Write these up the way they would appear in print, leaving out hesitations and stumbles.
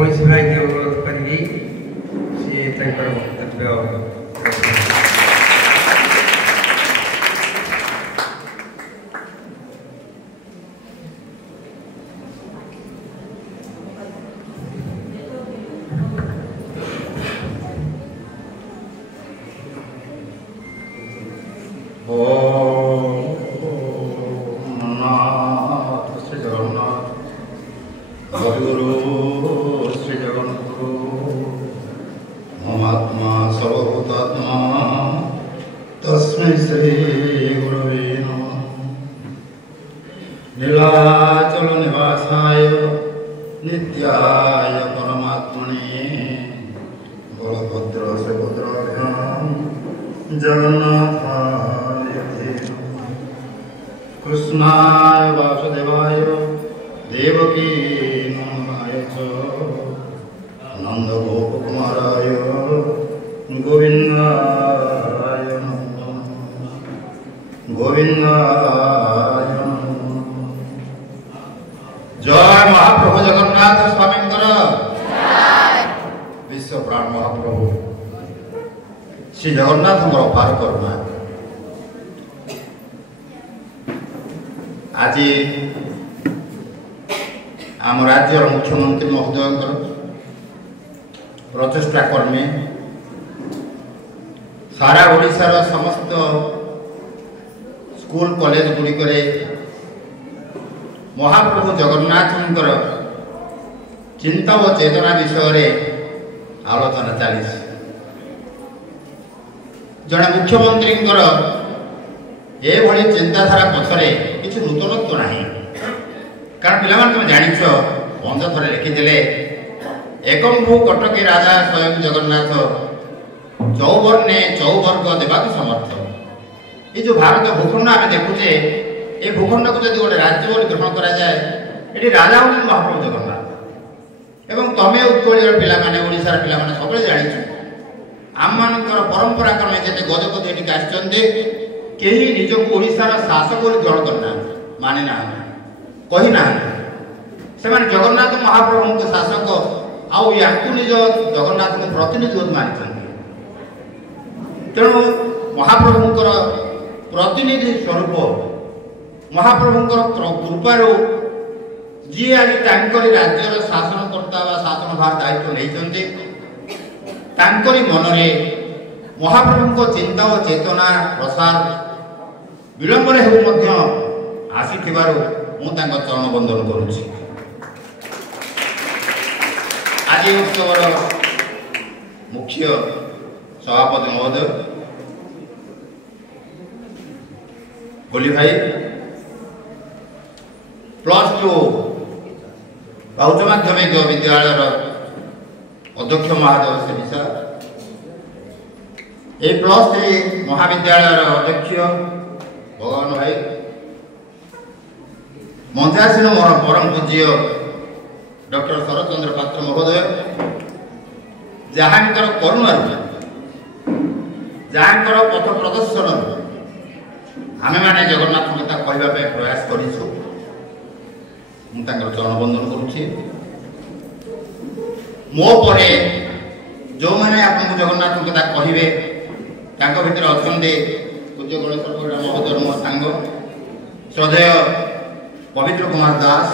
कौन भाई के अनुरोध करी सी वक्तव्य कृष्णाय वासुदेवाय देवकी नंदनाय च नंद गोपकुमाराय गोविंदाय नमः गोविंदाय नमः। जय महाप्रभु जगन्नाथ स्वामींकर विश्व प्राण महाप्रभु श्री जगन्नाथ अपार करुणा आज आम राज्य मुख्यमंत्री महोदय प्रचेषा कर्मे सारा ओडिशार समस्त स्कूल कॉलेज गुड़िक महाप्रभु जगन्नाथ चिंता और चेतना विषय आलोचना चली जड़े मुख्यमंत्री ये चिंताधारा पछरे किसी नूतनत्व ना कारण पिला तुम जाच बंध थे लिखिदे एकम भू कटकी राजा स्वयं जगन्नाथ चौवर्णे चौवर्ग देवाक समर्थ। ये जो भारत भूखंड आम देखुचे ये भूखंड को जब गोटे राज्य ग्रहण करा जाए ये राजा हूँ महाप्रभु जगन्नाथ एवं तमें उत्कल पिलाने ओडिशार पिलाने सब जाचु आम मान परंपरा क्रमे जिते गजपति ये आसते कहीं निज को ओडिशार शासक ग्रहण करना मानि ना कही ना से जगन्नाथ महाप्रभु के शासक आउ या निज जगन्नाथ को प्रतिनिधि मानी तेणु महाप्रभुंर प्रतिनिधि स्वरूप महाप्रभुंर कृपार जी आज राज्यर शासनकर्ता शासन भार दायित्व नहीं मनरे महाप्रभु चिंता और चेतना प्रसार विलंब आसी चरण बंदन करुच्ची। आज उत्सवर मुख्य सभापति महोदय गोली भाई +2 उच्च माध्यमिक विद्यालय अध्यक्ष महादेव श्री विशा ये +3 महाविद्यालय अध्यक्ष भगवान भाई मंझासीन मोर परम पूज्य डॉक्टर शरतचंद्र पात्र महोदय जहाँकर करुणा जहाँकर पथ प्रदर्शन आम मैंने जगन्नाथ कथा कहवाई प्रयास करूँ चरण बंदन करुच्ची मो पर जो मैंने आपको जगन्नाथ कथा कहे भीतर अच्छा पूज्य गणेश महोदय मो सांग श्रद्धेय पवित्र कुमार दास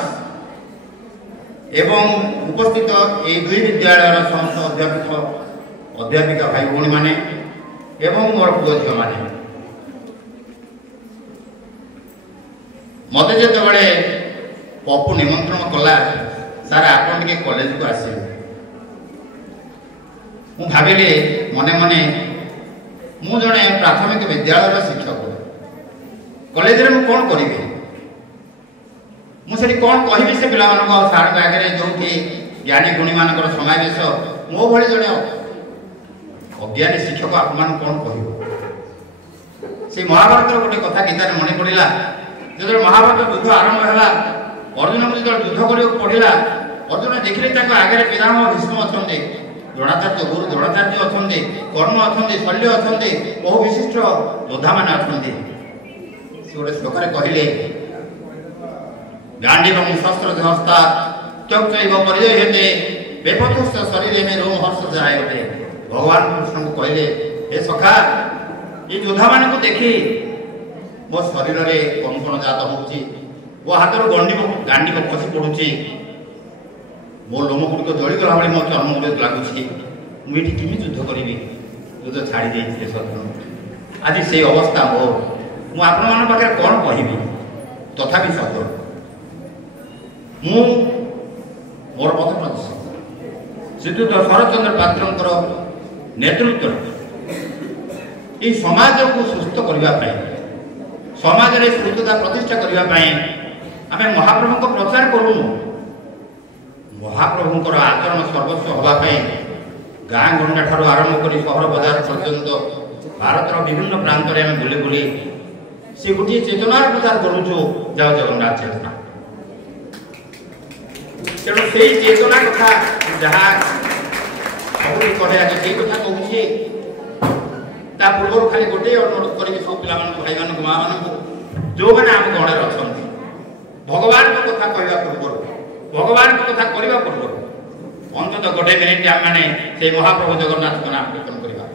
एवं उपस्थित ये दुई विद्यालय समस्त अध्यापक अध्यापिका भाई भौणी माने एवं मोर पुओ झील माने मत जो पप्पू निमंत्रण कला सार आपन टे कॉलेज को आसे मु भाविली मने मने मु जड़े प्राथमिक विद्यालय शिक्षक कॉलेज रे मु कौन करी मुझे कौन कहि से पिला सार आगे जो ज्ञानी गुणी मान समावेश मो भली जड़े अज्ञानी शिक्षक आप कौन कह से महाभारत गोटे कथा गीतार मन पड़ा जो महाभारत युद्ध आरंभ है अर्जुन को जो युद्ध कर पड़ा अर्जुन देखिले आगे पितामह भीष्म अच्छा द्रोणाचार्य गुरु द्रोणाचार्य अच्छा कर्ण अच्छा शल्य अच्छा बहु विशिष्ट योद्धा मान अच्छा से गोटे श्लोक कहले गांडीवं शस्त्र हस्ता त्यक्तैव परिजह्यते बेपथस्थ शरीर में रोम हर्ष जाए उठे। भगवान कृष्ण को कहले हे सखा ये योद्धा मान को देखी मो शरीर रे कंपन जात होउची वो हाथ गांडी को खसी पड़ुची मो लोम गुड़िक जड़ी गला भाई मो चर्म गुड़े लगुच मुझे किमी युद्ध करी युद्ध छाड़ी जाइए सत्य आज से अवस्था मोर मु आपण मान पाखे कौन कहबी तथापि सत्य मु मोर पथ प्रदर्शन श्रीयुत शरतचंद्र पात्र नेतृत्व ये समाज को सुस्थ करने समाज में शुद्धता प्रतिष्ठा करने आम महाप्रभु को प्रचार करूँ महाप्रभुंर आचरण सर्वस्व होगापी गाँ गंडा ठार आरंभ कर सहर बजार पर्यंत भारतर विभिन्न प्रांत में आम बुले बुले से गोटे चेतनार प्रचार करुचु जाओ जगन्नाथ चेतना तेणु से चेतना कथा जहाँ कहे आज से कथा कहूँ पूर्व खाली गोटे अनुरोध करी सब पिला भाई मान माँ मान जो मैंने आम गणे अच्छा भगवान कथा कहवा पूर्व भगवान कथा करने पूर्व अंततः गोटे मिनिट आम मैंने से महाप्रभु जगन्नाथ को नाम कीर्तन करवा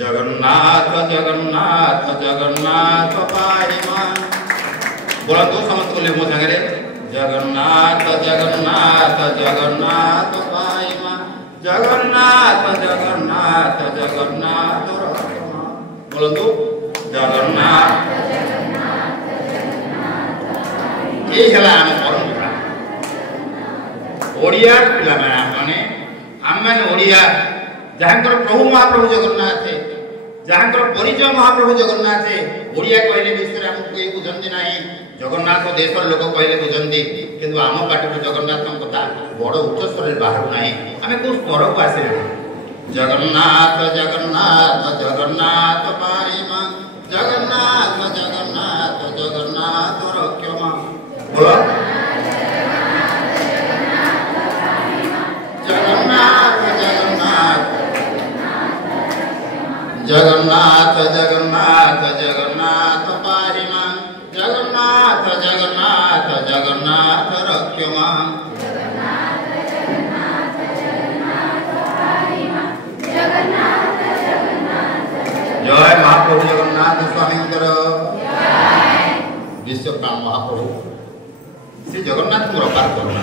जगन्नाथ जगन्नाथ जगन्नाथ पाहिमा बोला तो समस्त बोले मो सागरे जगन्नाथ जगन्नाथ जगन्नाथ पाहिमा जगन्नाथ जगन्नाथ जगन्नाथ बोलो तो जगन्नाथ ये है आम परंपरा ओडिया पिला माने आम मैंने ओडिया जहाँ प्रभु महाप्रभु जगन्नाथ जहाँ परिचय महाप्रभु जगन्नाथ ओडिया कहले विषय आमको कोई बुझंती ना जगन्नाथ देशर लोक कहले बुझंती किंतु आम पार्टी जगन्नाथ कथा बड़ उच्च स्तर बाहर ना आम कौ स्तर को आसिले जगन्नाथ जगन्नाथ जगन्नाथ पाइमा जगन्नाथ जगन्नाथ जगन्नाथ रक्षमा बोलो जगन्नाथ जगन्नाथ जगन्नाथ जगन्नाथ जगन्नाथ पाहिमा जगन्नाथ जगन्नाथ जगन्नाथ रक्षमा जय महाप्रभु जगन्नाथ स्वामी विश्व प्राण महाप्रभु श्री जगन्नाथ को रपार करना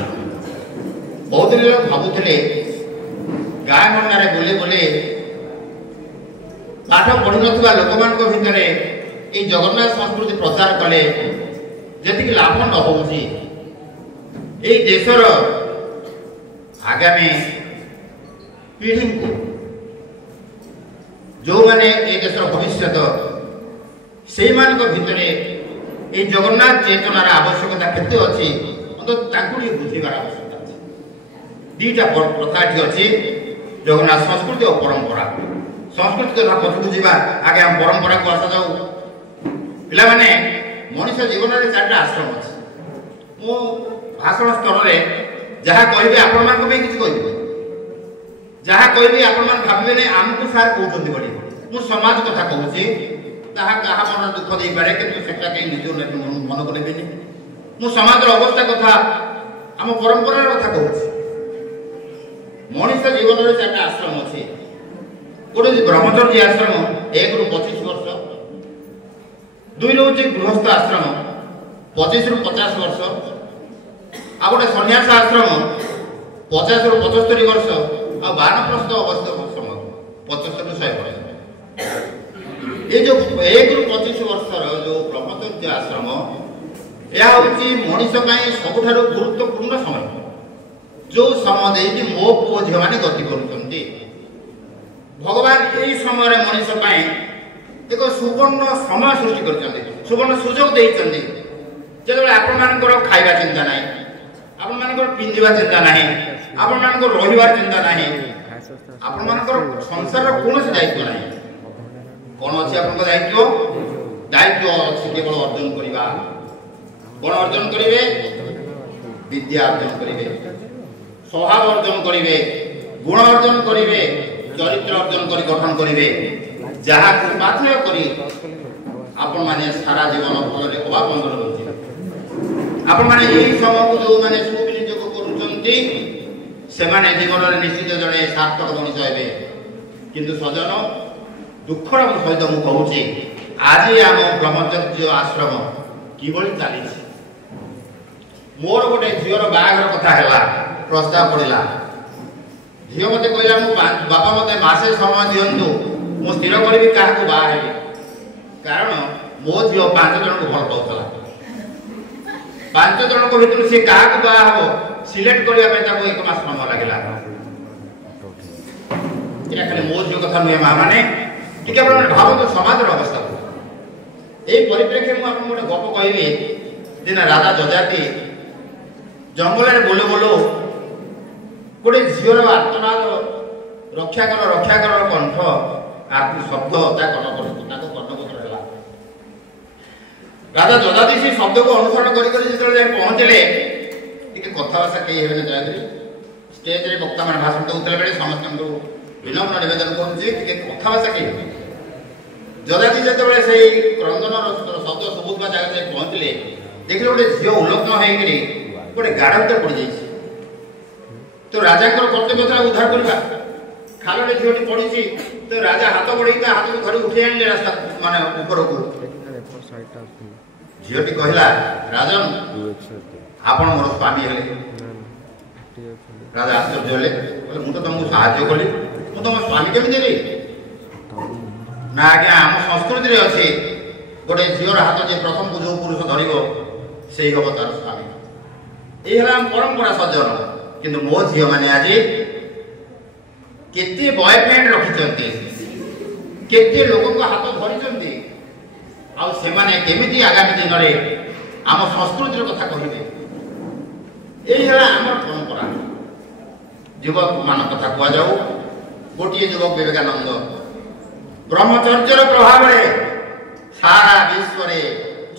बहुत दिन लोग भावुले गाँ गंडारे बुले बुले पाठ पढ़ी ना लोक मान भितर ये जगन्नाथ संस्कृति प्रचार कले जी लाभ न हो देशर आगामी पीढ़ी को जो माने ये देशर भविष्य से भितर ये जगन्नाथ चेतनार आवश्यकता केते अच्छी बुझेबार आवश्यकता अच्छी दीटा प्रथा अच्छी जगन्नाथ संस्कृति और परंपरा संस्कृति कथा पछुक जावा आगे आम परंपरा को आसा जाऊ पिला माने मनुष्य जीवन में 4टा आश्रम अच्छे मो भाषण स्तर में जहाँ कहे आपण मान किसी कह जहाँ कहे आपण मान भावे नहीं आमको सार कहते बड़ी मु समाज कथा कहूँ ताहा कहा मन दुख दे पारे किंतु सेटा कहीं निज मन को नेबेनी मु समाज अवस्था कथा आम परंपरा कथा कहूँ मनुष्य जीवन में 4टा आश्रम अच्छे गोटे ब्रह्मचर्य आश्रम 1 ରୁ 25 वर्ष 2 ରୁ गृहस्थ आश्रम 25 ରୁ 50 वर्ष आ गोटे सन्यास आश्रम 50 ରୁ 75 वर्ष आ वानप्रस्थ अवस्था समय 75 ରୁ 100 वर्ष ये जो 1 ରୁ 25 वर्षर जो ब्रह्मचर्य आश्रम यह हूँ मनीष सब गुरुत्वपूर्ण समय जो समय दे मो पुओ झी मैंने गति कर भगवान यही समय मनीष एक सुवर्ण समय सृष्टि कर सुवर्ण सुजोग देते जो आपर खाइबा चिंता ना आपर पिंधा चिंता ना आपर रहीबार चिंता ना आपर संसार कौन दायित्व ना कौन अच्छे आप दायित्व दायित्व अच्छे केवल अर्जन करवा कौन अर्जन करेंगे विद्या अर्जन करेंगे स्वभाव अर्जन करेंगे गुण अर्जन करेंगे चरित्र अर्जन कर गठन करेंगे जहाँ बाध्य करी आपण माने सारा जीवन फल अभाव बंधन रोचे आपण माने यही समय को जो माने सुविनियोग करूचंती सेमाने जीवन में निश्चित जड़े सार्थक मनुष्य हे किंतु सजन दुखर सहित मुझे कहूँ आज आम ब्रह्मचर्य आश्रम किभली चली मोर गोटे झीवर बाहागर कथा है प्रस्ताव पड़ा झील मत कहला बापा मत मसे समय दिंतु मु स्थिर करी क्या बाहर कारण मो झी 5 जन को भल पाला 5 जन को भर सी क्या बाहर सिलेक्ट करने एक मास समय लगे खाली मो झी कथा नुहे माँ मैंने टी भाव समाज अवस्था को यही परिप्रेक्षी मुझे गोटे गप कहबी दिन राजा जजाति जंगल में बोलो बोलो गोटे झीवर आर्तनाद रक्षा कर कंठ शब्द कर्णगोचर है राजा जजाति से शब्द को अनुसरण कर पहुंचले कथबार्ता कई हे दयाकोरी स्टेज रे वक्ता मैंने भाषण देते बेले समस्त विनम्र निवेदन करुँचे कथबार्ता कई जजाति जो से क्रंदन शब्द सुबुवा जगह से पहुँचले देखिए गोटे झील उल्लग्न होकर गोटे गाढ़ भर पड़ जाए तो राजा कर्तव्य था उद्धार करवा खाल झीलटी पड़ी तो राजा हाथ बढ़े हाथ को धरी उठे आने रास्ता माने ऊपर को झीलटी कहला राजन आपण मोर स्वामी हेले राजा आश्चर्य हेले मुझे तुमको साहाय्य कली मुझे तुम स्वामी केमी देली ना आज्ञा आम संस्कृति अच्छे गोटे झीवर हाथ जे प्रथम को जो पुरुष धर से हम तार स्वामी ये परंपरा सज्जन किंतु मो झील मैंने आज केते बॉयफ्रेंड रखिंट केते लोक हाथ धरी आगामी दिन में आम संस्कृतिर कथा कहे यही आम परंपरा युवक मान कथा कह गोटे युवक विवेकानंद ब्रह्मचर्यर प्रभाव सारा विश्व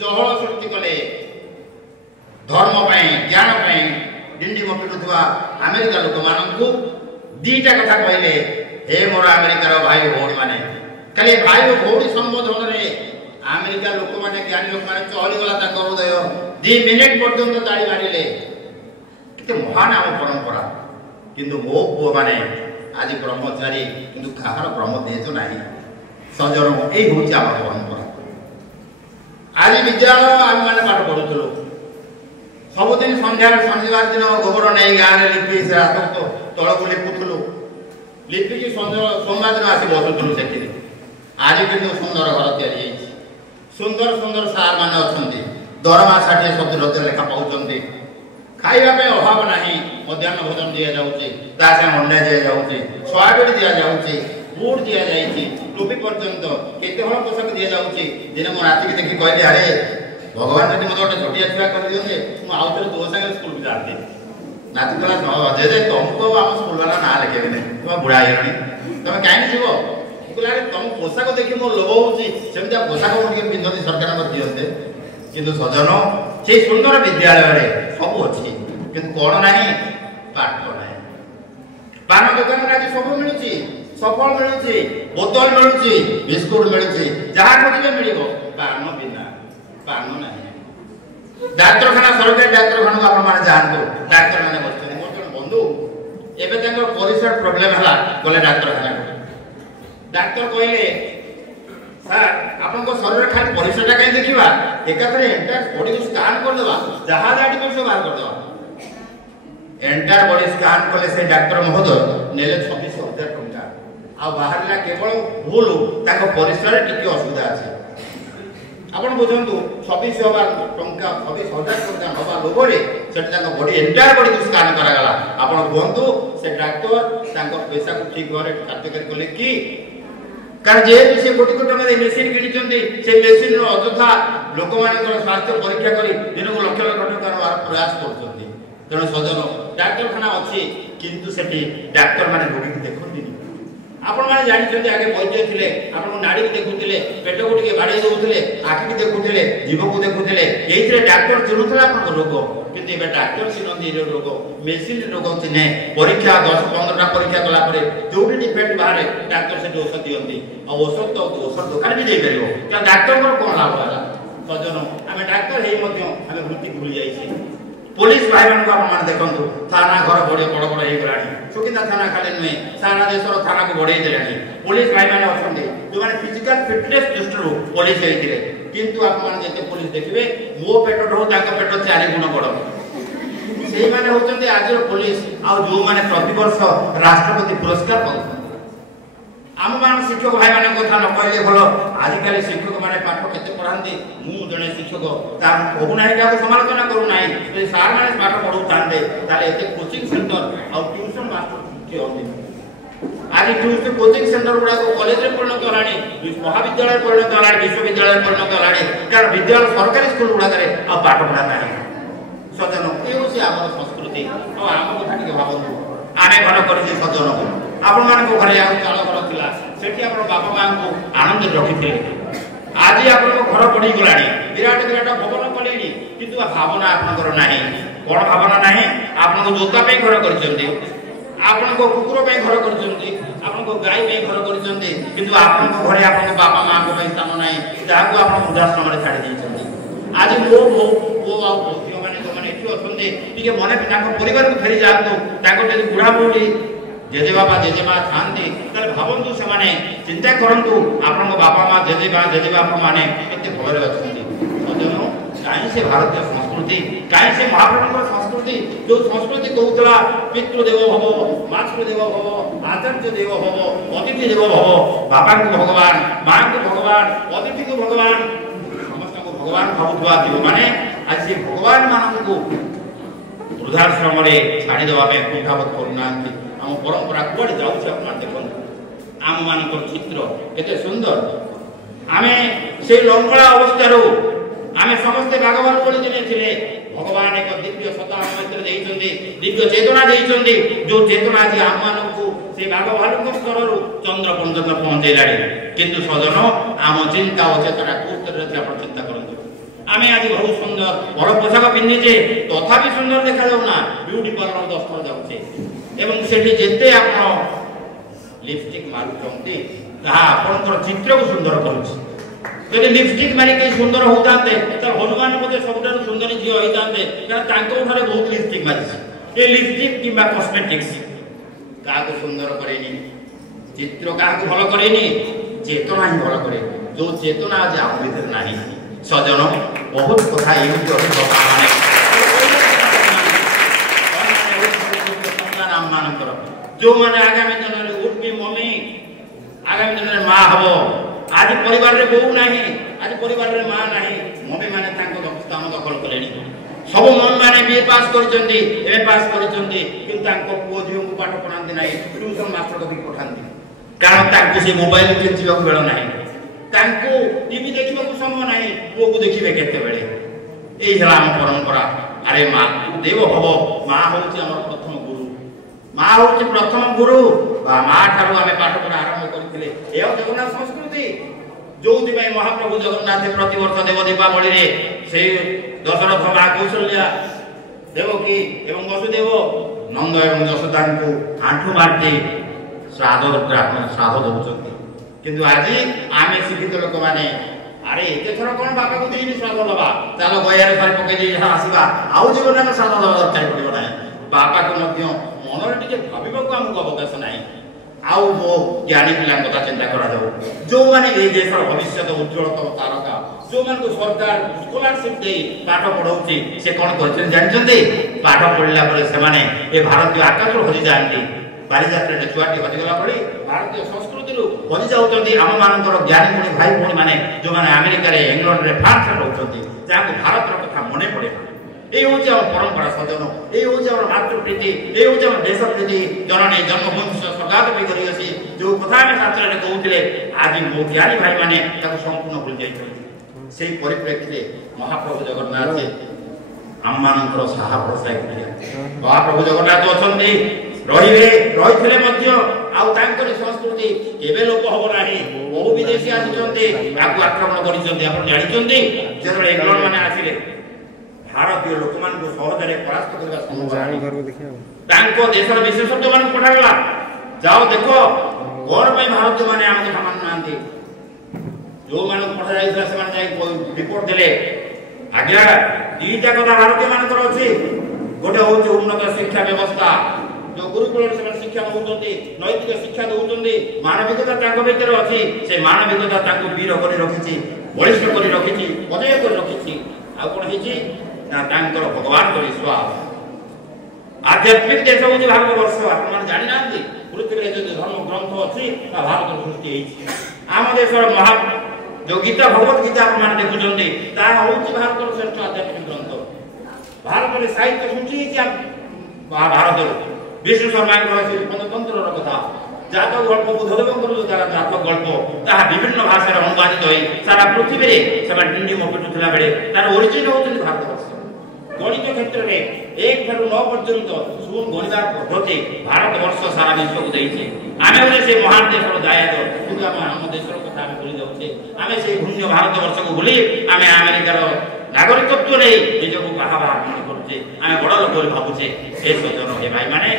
चहल सृष्टि कले धर्म ज्ञान डिंडिम पिटुवा अमेरिका लोक मानू दीटा कथा कहले हे मोर अमेरिकार भाई भौणी मैंने खाली भाई भौणी संबोधन में अमेरिका लोक मैंने ज्ञानी लोक मैंने चलीगला हृदय 2 मिनिट पर्यंत ताड़ी मारे के महान आम परंपरा किंतु मो पुओ मैंने आज ब्रह्मचारी किंतु कहार ब्रह्म देह ना सजन यही हूँ आम परंपरा आज विद्यालय आम मैंने पाठ पढ़ुलु सबुदिन सन्धार शनिवार दिन गोबर नहीं गाँव में लिपि तल को लिपुलु लिपिकी सोमवार दिन आसी बसुलु से आज कि सुंदर घर या सुंदर सुंदर सार मान अच्छा दरमा 60-70 लेखा पाँच खावाई अभाव ना मध्याह्न भोजन दि जाऊँगी अंडा दि जाऊँगी सोयाबीन दि जाऊँगी बूट दि जाए टोपी पर्यंत केते हल पोशाक दि जाऊँगी दिन मो राति देखी कहली अरे भगवान जी मत गोटे छोटिया छुआ कर दिए मुझे दो सागे स्कूल जाती नाती कहला जे तुमको आम स्कूल वाला ना लिखे तुम बुढ़ा है तुम कहीं जीव कहला तुम पोशाक देखिए मोर लोभ होमती पोशाक मुझे पिंधती सरकार दिखते किंतु सजन से सुंदर विद्यालय सब अच्छी कि कौन ना पाठ ना पान दुकान में आज सब मिलूँ सफल मिलूँ बोतल मिलूँ बिस्कुट मिलूँ जहाँ खोजे मिल पान बिना पान ना डाक्तखाना सरकारी डाक्तखाना को आप जातु डाक्तर मैंने बस मोर जन बंधु एवं परिसर प्रोब्लेम है गले डाक्तखाना डाक्तर कहले सर आपन शरीर खाली परिसरटा कहीं देखा एकाथरे एंटायर बॉडी को स्कान करदे जहाँ जाटी कर बाहर करदे एंटायर बॉडी स्कान कले से डाक्तर महोदय नेले 26,000 टंका आ बाहर केवल भूल परिसर टिके असुविधा अच्छे आपन बुझंतु 26,000 टंका 26,000 टंका नवा लोभरे से बॉडी एंटायर बॉडी को स्कान करागला आपन कहतु से डाक्तर पैसा को ठीक भाव कार्यकारी कले कि कारण जेहेतु से कोटी कोटी टका मेसीन किनी से मेसीन अଯଥା लोक मान स्वास्थ्य परीक्षा कर दिन को लक्ष लक्ष टका प्रयास कर तेणु सजन डाक्तखाना अच्छी किंतु सेठी डाक्तर माने रोगी को देखते आपण माने जानि आगे वैद्य थे आप नाड़ी को देखुले पेट को टे बाड़े दौले आखि को देखुले जीव को देखुले ये डाक्तर चिन्हुला आप रोग कि डाक्तर चिन्हती रोग मेसीन रोग चिन्हे परीक्षा 10-15टा परीक्षा कलापर जो भी डिफेक्ट बाहर डाक्तर से औषध दिखती औषध तो औषध दुकान भी देपर डाक्तर कौन लाभ है सजन आम डाक्तर आम वृत्ति भूली जाइए पुलिस भाई मान को देखो थाना घर बड़े बड़ बड़ हो सुकिंदा थाना खाली नुहे सारा देश थाना को बढ़े देलानी पुलिस भाई मैंने अच्छा जो मैंने फिजिकल फिटनेस दृष्टि पुलिस होते किंतु आप पुलिस देखिए मो पेट ढो पेट 4 गुण बड़ से होती आज पुलिस जो मैंने प्रतिवर्ष राष्ट्रपति पुरस्कार पाते आम मान शिक्षक भाई मान कथा न कहले भल आजिकल शिक्षक मैंने पाठ केते पढ़ाते मु जने शिक्षक तार कहूना क्या समालोचना करूना सार मैंने पाठ पढ़ाते ताले एते कोचिंग सेंटर और ट्यूशन मास्टर के होते आज ट्यूशन कोचिंग सेंटर गुडा को कॉलेज रे परिणत होलानी महाविद्यालय परिणत होलानी विश्वविद्यालय परिणत होलानी कारण विद्यालय सरकारी स्कूल गुडा करे आ पाठ पढ़ा नाही सजन ए होसी हमर संस्कृति और हम कथा के भाबंतु आमे घर करछि सजन आपण मान को घरे आ चाल घर थिला सेठी आपण बापा मां को आनंद रखिथे आज आपण को घर पड़ी गलानी विराट विराट भवन पड़ेनी किंतु भावना आपण कर नाही कोन भावना नाही आपण को जोता पे घर करचंदी आपण को कुकुर पे घर करचंदी आपण को गाय पे घर करचंदी किंतु आपण को घरे आपण को बापा मां को पे स्थान नाही जहा को आपण वृद्धाश्रम रे छाड़ी देचंदी आज वो आ जो माने एठी अछंदी टिके मने ताको परिवार को फेरी जांतु ताको जदी बुढ़ा बुढ़ी जेजे बाबा जेजे माँ थांती ताले भावंतु से माने चिंता करंतु आपन को बापा माँ जेजे बापा माने केते भलरे अछंती सजनो काई से भारतीय संस्कृति काई से महाप्रभुर संस्कृति जो संस्कृति कहउतला पितृ देव भव मातृ देव भव आचार्य देव भव अतिथि देव भव बापा को भगवान मां को भगवान अतिथि को भगवान समस्त को भगवान भावुवा दिव माने आज से भगवान मानन को वृद्धाश्रम रे छाड़ी देवा पे कुंठावत करूनांती हम परंपरा कोड जाउछ अपन देखन आम मानकर चित्र केते सुंदर आमे से लंगड़ा अवस्था रो आमे समस्त भगवान बोली दिने थिले भगवान एक दिव्य सत्ता मैत्र देइछन्ती दिव्य चेतना देइछन्ती जो चेतना जे आम मानन को से भगवान को स्तर रो चंद्र पंचत पहुंचे लाडी किंतु सजन आम चिंता और चेतना कुतर रे आपण चिंता करंतु आमे आज बहुत सुंदर बड़ पोशाक पिन्निचे तथापि सुंदर देखा जाउना ब्यूटी पार्लर 10 थर जाउचे एवं सेठी जेते आपण लिपस्टिक मारुचंती ताहा आपनकर चित्र को सुंदर करूछि जदि लिपस्टिक मारी के सुंदर होतांते त हनुमान मते सबटार सुंदर जी होइतांते कारण तांको घरे बहुत लिपस्टिक मारिछि ए लिपस्टिक किबा कॉस्मेटिक्स का को सुंदर करेनी चित्र का को भलो करेनी चेतना ही भलो करे जो चेतना आज आम भीतर नाही सजन बहुत कथा एमती अच्छे माने नाम मानकर जो माने आगामी दिन में उर्मी मम्मी आगामी दिन में मां हबो आज परिवार रे बहु नाही आज परिवार रे मां नाही मम्मी माने तांको स्थान दखल कलेनी सब मम्मी माने बीए पास करचंदी एमए पास करचंदी किंतु तांको पुओ झियो को पाठ पढांती नाही ट्यूशन मास्टर को भी पठांती कारण तांको से मोबाइल केंचिबा बेळ नाही तांको टीवी देखिबा को समय नाही पुओ को देखिबे केते बेले एही हला हम परंपरा अरे मां देव भव मां होची हमर प्रथम गुरु मां होची प्रथम गुरु बा मां ठारू आमे पाठ पढा आरंभ करथिले ए जगन्नाथ संस्कृति जोति भाई महाप्रभु जगन्नाथ प्रति वर्ष देव दीपावली रे से दशरथ मां कौशल्या देवकी एवं वसुदेव नंद एवं यशोदा को आंठू मारते श्राद्ध दउचंती किंतु आज आमे शिक्षित लोक माने अरे एते थर कोन बापा को देनी श्राद्ध दबा चलो गयारे सारी पके दे आसीबा आउ जीवन में श्राद्ध दबा दरकार पड़िबो नाही बापा को मध्य मनरे टिके भाबिबो को हमको अवकाश नाही आउ मो ज्ञानी पिला कथा चिंता करा जाऊ जो माने ए देशर भविष्य उज्जवलतम तारका जो मान को सरकार स्कॉलरशिप दे पाठ पढौची से कोन करछन जानछन्ते पाठ पढला परे से माने ए भारतीय आकाश हजि जानती बारीजात्रा ने छुआटी हजि गला पड़ी भारतीय संस्कृति रु हजि जाउतंती आम मानकर ज्ञानी मुनि भाई भौणी माने जो माने अमेरिका रे इंग्लैंड रे फ्रांस रे रहउतंती जाको भारत रो कथा मने पड़े ए होची हम परंपरा सजन ए होची हम मातृप्रीति ए होची हम देश प्रीति जननी जन्मभूमि सरकार पे करी अछि जो कथा में शास्त्र रे कहउतिले आज मो ज्ञानी भाई माने ताको संपूर्ण भूल जाई से परिप्रेक्षी महाप्रभु जगन्नाथ आम मानकर साहा प्रसाय करिया महाप्रभु जगन्नाथ अछंती रहिबे रहिथिले मध्य आउ तांकर संस्कृति केबे लोप होबो नाही बहु विदेशी आछन्ते आकु आक्रमण करिसन्ते आपण जानिसन्ते जेतरे इंग्लैंड माने आसिले भारतीय लोक मान को सहजरे परास्त करबा संभव तांको देशर विशेषज्ञ मान पठागला जाओ देखो कोन में भारतीय माने आमे समान नांती जो मान पठा जाइसला से मान जाई रिपोर्ट देले आज्ञा दीटा कथा भारतीय मान कर अछि गोटे हूँ उन्नत शिक्षा व्यवस्था जो गुरुकुल से शिक्षा नौकरी नैतिक शिक्षा दौरान मानविकता भर अच्छी से मानविकता वीर कर रखी बलिष्ठ कर रखी अजय कर रखी आ कौन है भगवान को विश्वास आध्यात्मिक देश हूँ भारतवर्ष आप जानी ना पृथ्वी में जो धर्म ग्रंथ अच्छी भारत सृष्टि आम देशर महा जो गीता भगवत गीता आप देखुं भारत श्रेष्ठ आध्यात्मिक ग्रंथ भारत में साहित्य सृष्टि भारत विष्णु शर्मा पंचतंत्र कथा जातक गल्प बुद्धदेव जातक गल्प विभिन्न भाषा अनुवादित हो सारा पृथ्वी में डिंडी पिटुला बेले तार ओरिजिन होती भारतवर्ष गणित क्षेत्र में 1 ठारू 9 पर्यंत सुन गणित पद्धति भारतवर्ष सारा विश्व को देइछे आमे बोले से महान देश दायक किंतु आम देश कथा भूली जाऊे आम से भून्य भारतवर्ष को भूली आम अमेरिकार नागरिकत्व नहीं निजक बाहा बाहा करुचे आम बड़ लोक भावुचे ए सज्जन हे भाई माने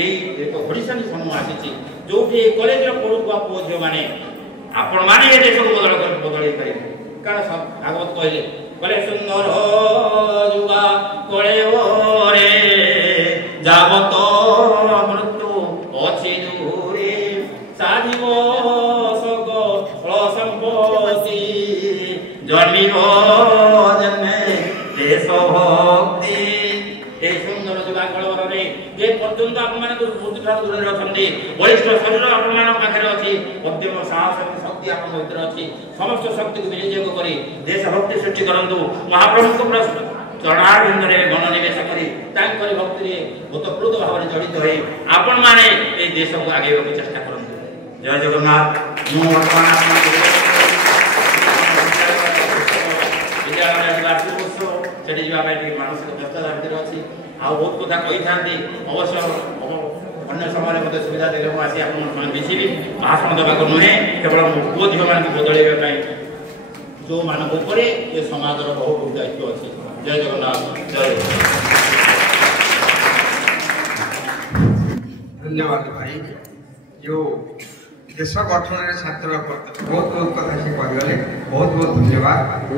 एक ओडिशा समूह आसी जो कॉलेज पढ़ुवा पुओ झील मैंने आपण मैंने ये देश को बदल पारे कारण भागवत कहले कले सुंदर जुगा कले रे जावत मृत्यु अच्छी दूरे साधिब सग संपत्ति जन्मिब जन्मे देश भक्ति ए सुंदर जुगा कले जे पर्यंत आपने बुद्धि ठार दूर रखते बलिष्ठ शरीर आपे अच्छी उद्यम साहस शक्ति आप अच्छी समस्त शक्ति को विनियोग कर देश भक्ति सृष्टि करूँ महाप्रभु चरणारविंद में मनोनिवेश कर भक्ति भूतप्रोत भाव में जड़ित हो आपण मैंने देश को आगे चेष्टा करूँ जय जगन्नाथ विद्यालय मानसिक व्यस्तता भितर अच्छी आ बहुत कथा कही था अवश्य अन्य समय सुविधा देखे मुझे आसी मिसिबी भाषण देवाक नुहे केवल पुओ झील मान बदलवाई जो मान ये समाज बहुत दायित्व अच्छी जय जगन्नाथ जय धन्यवाद भाई जो देश गठन में छात्र बहुत बहुत कथा से कहगले बहुत बहुत धन्यवाद।